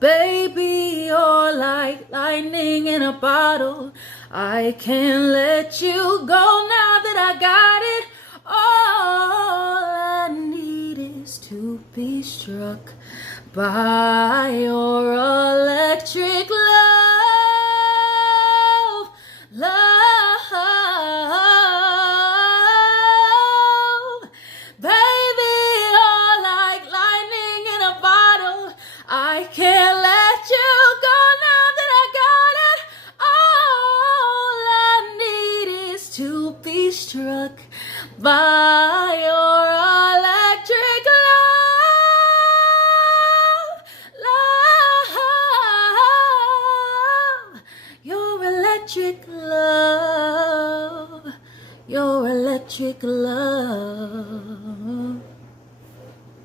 Baby, you're like lightning in a bottle. I can't let you go now that I got it. All I need is to be struck by your electric love. Love. Baby, you're like lightning in a bottle. I can't let you go now that I got it. All I need is to be struck by your electric love. Love. Your electric love. Your electric love.